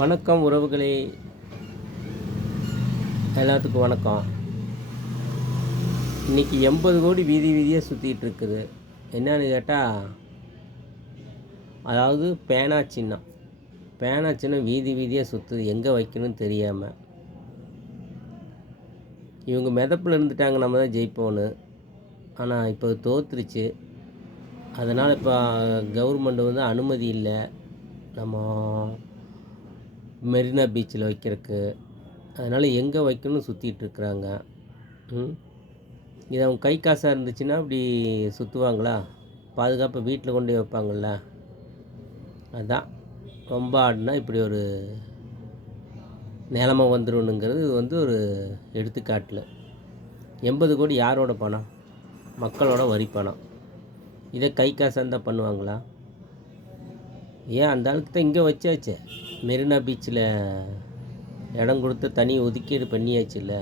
வணக்கம் உறவுகளே, எல்லாத்துக்கும் வணக்கம். இன்றைக்கி 80 கோடி வீதி வீதியாக சுற்றிட்டு இருக்குது. என்னன்னு கேட்டால், அதாவது பேனா சின்னம் வீதி வீதியாக சுற்றுது, எங்கே வைக்கணும்னு தெரியாமல். இவங்க மிதப்பில் இருந்துட்டாங்க, நம்ம தான் ஜெயிப்போன்னு. ஆனால் இப்போ தோற்றுருச்சு. அதனால் இப்போ கவர்மெண்ட் வந்து அனுமதி இல்லை நம்ம மெரினா பீச்சில் வைக்கிறதுக்கு. அதனால் எங்கே வைக்கணும்னு சுற்றிட்டுருக்குறாங்க. இது அவங்க கை காசாக இருந்துச்சுன்னா அப்படி சுற்றுவாங்களா? பாதுகாப்பாக வீட்டில் கொண்டு போய் வைப்பாங்கள்ல. அதுதான் ரொம்ப ஆடினா இப்படி ஒரு நிலமை வந்துடணுங்கிறது இது வந்து ஒரு எடுத்துக்காட்டில். 80 கோடி யாரோட பணம்? மக்களோட வரி பணம். இதை கை காசாக இருந்தால் பண்ணுவாங்களா? ஏன் அந்த ஆளுக்கு தான் இங்கே வச்சாச்சு. மெரினா பீச்சில் இடம் கொடுத்து தனி ஒதுக்கீடு பண்ணியாச்சுல்ல,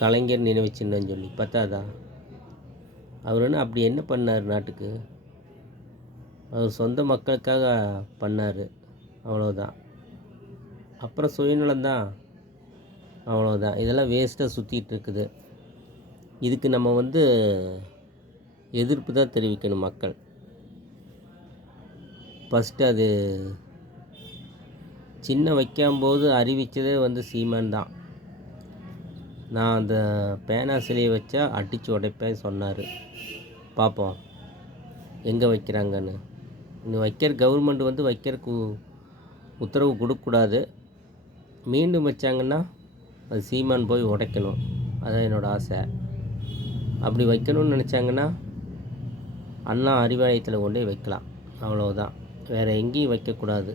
கலைஞர் நினைவு சின்னம்னு சொல்லி. பத்தாதா? அவர் என்ன அப்படி என்ன பண்ணார் நாட்டுக்கு? அவர் சொந்த மக்களுக்காக பண்ணார், அவ்வளோதான். அப்புறம் சுயநலம்தான், அவ்வளோதான். இதெல்லாம் வேஸ்ட்டாக சுற்றிட்டு இருக்குது. இதுக்கு நம்ம வந்து எதிர்ப்பு தான் தெரிவிக்கணும் மக்கள். ஃபஸ்ட்டு அது சின்ன வைக்கும்போது அறிவித்ததே வந்து சீமான் தான். நான் அந்த பேனா சிலையை வச்சா அடித்து உடைப்பேன் சொன்னார். பார்ப்போம் எங்கே வைக்கிறாங்கன்னு. இன்னும் வைக்கிற கவர்மெண்ட் வந்து வைக்கிறதுக்கு உத்தரவு கொடுக்கக்கூடாது. மீண்டும் வச்சாங்கன்னா அது சீமான் போய் உடைக்கணும். அதுதான் என்னோடய ஆசை. அப்படி வைக்கணும்னு நினச்சாங்கன்னா அண்ணா அறிவாலயத்தில் கொண்டு போய் வைக்கலாம், அவ்வளோதான். வேறு எங்கேயும் வைக்கக்கூடாது.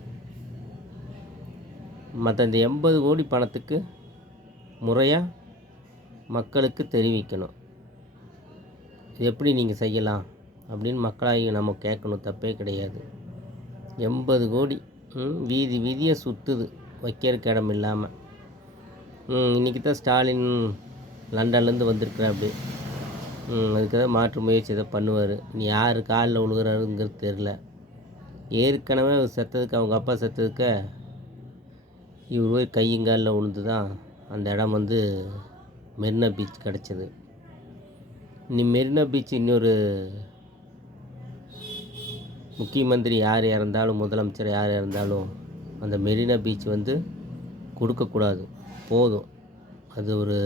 மற்ற இந்த 80 கோடி பணத்துக்கு முறையாக மக்களுக்கு தெரிவிக்கணும். எப்படி நீங்கள் செய்யலாம் அப்படின்னு மக்களாகி நம்ம கேட்கணும், தப்பே கிடையாது. 80 கோடி வீதி வீதியாக சுற்றுது, வைக்கிறதுக்கு இடம் இல்லாமல். இன்றைக்கி தான் ஸ்டாலின் லண்டன்லேருந்து வந்திருக்கிறாப்படி. அதுக்கு தான் மாற்று முயற்சி எதை பண்ணுவார். நீ யார் காலில் விழுகிறாருங்கிறது தெரில. ஏற்கனவே செத்ததுக்கு, அவங்க அப்பா செத்ததுக்கு இவர் போய் கையங்காலில் விழுந்து தான் அந்த இடம் வந்து மெரினா பீச் கிடச்சிது. இனி மெரினா பீச் இன்னொரு முக்கிய மந்திரி யார் இறந்தாலும், முதலமைச்சர் யார் இறந்தாலும் அந்த மெரினா பீச் வந்து கொடுக்கக்கூடாது. போதும், அது ஒரு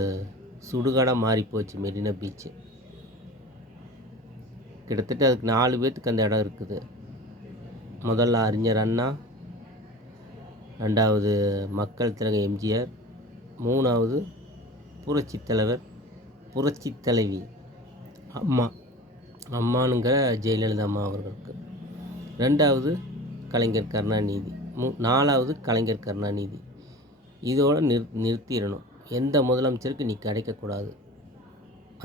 சுடுகாடாக மாறிப்போச்சு மெரினா பீச்சு. கிட்டத்தட்ட அதுக்கு 4 பேர்த்துக்கு அந்த இடம் இருக்குது. முதல்ல அறிஞர் அண்ணா, 2வது மக்கள் திலகம் எம்ஜிஆர், 3வது புரட்சி தலைவர் புரட்சி தலைவி அம்மானுங்கிற ஜெயலலிதா அம்மா அவர்களுக்கு, 2வது கலைஞர் கருணாநிதி, 4வது கலைஞர் கருணாநிதி. இதோடு நிறுத்திடணும். எந்த முதலமைச்சருக்கு நீ கிடைக்கக்கூடாது.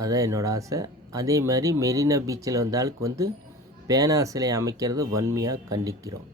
அதுதான் என்னோடய ஆசை. அதே மாதிரி மெரினா பீச்சில் வந்த ஆளுக்கு வந்து பேனா சிலை அமைக்கிறது வன்மையாக கண்டிக்கிறோம்.